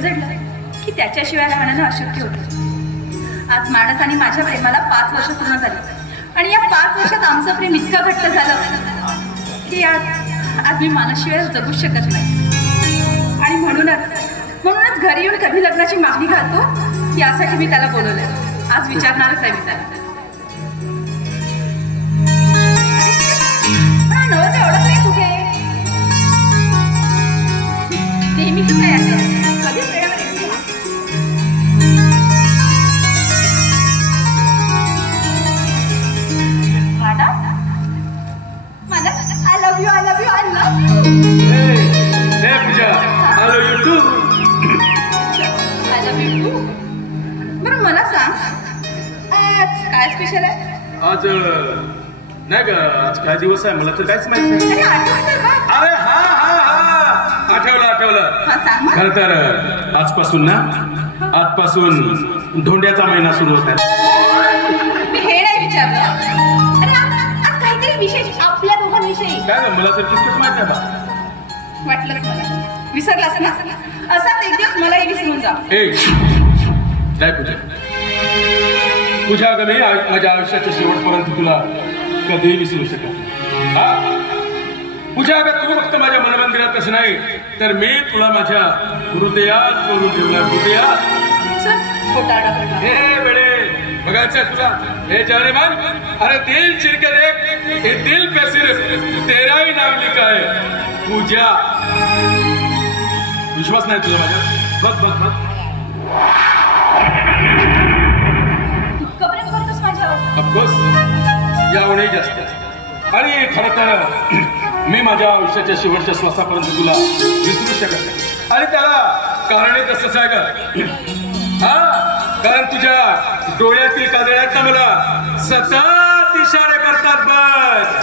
उजडलं की त्याच्याशिवाय राहणं अशक्य होतं. आज मानस आणि माझ्या प्रेमाला 5 वर्ष पूर्ण झाली आणि या 5 वर्षात आमचं प्रेम इतकं घट्ट झालं की आज मी मानसशिवाय जगूच शकत नाही. आणि म्हणूनच घरी येऊन कधी लग्नाची मागणी घालतो यासाठी मी त्याला बोलवलंय. आज विचारणारच आहे मी त्याला. नवस एवढं नाही कुठे नेहमीच नाही असं कधीच वेळेवर येते. I love you, I love you, I love you. Hey Pooja, I love you too. I love you too. बरं मला सांग आज काय स्पेशल आहे? आज नाही का आज काय दिवस आहे मला तर काहीच माहित नाही. अरे हा आठवलं. खरं तर आजपासून धोंड्याचा महिना सुरू होत आहे. मी हे नाही विचारलं. विशेष आपल्या दोघांविषयी काय मला तर तितकंच माहिती आहे. वाटलं मला विसरलास ना. असाच एक दिवस मलाही विसरून जा. नाही पूजा अगं मी माझ्या आयुष्याच्या शेवटपर्यंत तुला कधीही विसरू शकत नाही. पूजा अगं तू फक्त माझ्या मनमंदिरातच नाही तर मी तुला माझ्या हृदयात बोलून ठेवला. हृदयात हे बेडे बघायचं तुला हे जाने मन. अरे दिल चिरके देख ये दिल पे सिर्फ तेरा ही नाम लिखा है पूजा. विश्वास नाही तुझा माझ्या? बघ प्रेम करतोस माझ्यावर? ऑफकोर्स यावरही जास्त. आणि खरं तर मी माझ्या आयुष्याच्या शेवटच्या श्वासापर्यंत तुला विसरू शकत नाही. आणि त्याला कारण तसंच आहे का? कारण तुझ्या डोळ्यातील काजळ्यात ना मला सतत इशारे करतात बस.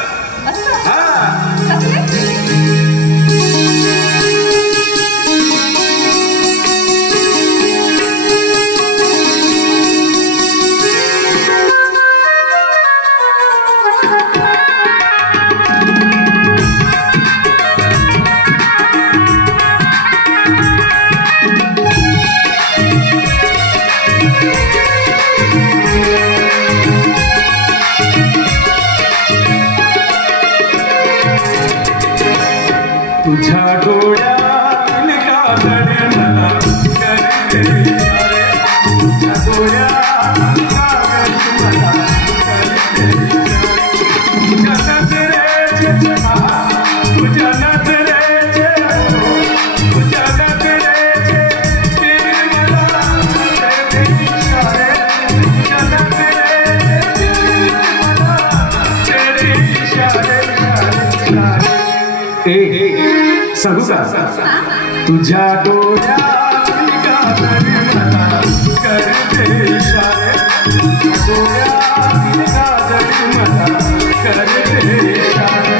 तुझ्या डोळ्यातील काजळ मला करते इशारे. तुझ्या डोळ्यातील काजळ मला करते इशारे. तुझ्या नजरेचे तुझ्या नजरेचे तीर मला करते इशारे. तुझ्या नजरेचे मला करते इशारे. सांगू का? तुझ्या डोळ्यातील काजळ मला करते इशारे. डोळ्यातील काजळ मला करते इशारे.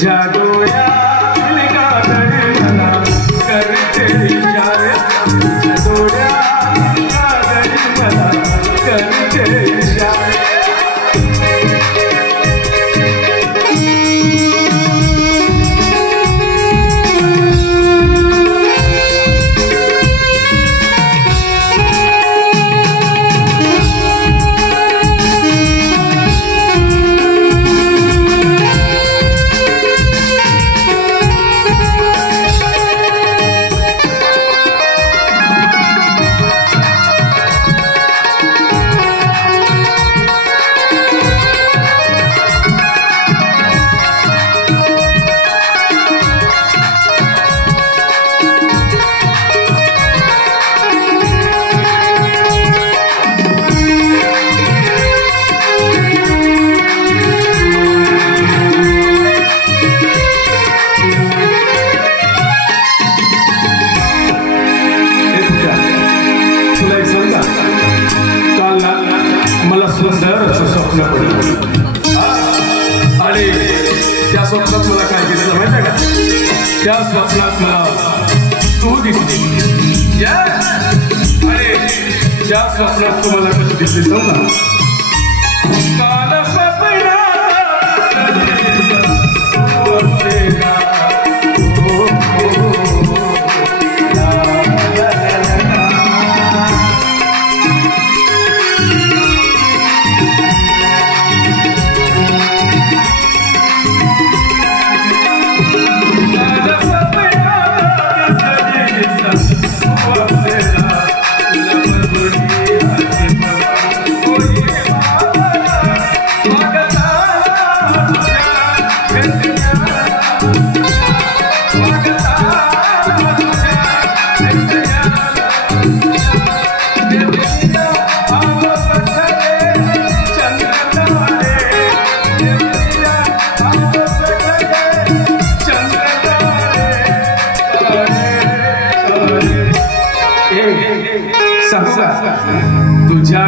तुझ्या डोळ्यातील काजळ मला करते इशारे तुझ्या डोळ्यातील काजळ मला करते इशारे मला सुंदर असं स्वप्न पडलं आणि त्या स्वप्नात मला काय दिसलं माहिती आहे का त्या स्वप्नात मला तू दिसली आणि त्या स्वप्नात तुम्हाला कशी दिसली सांगू तुझ्या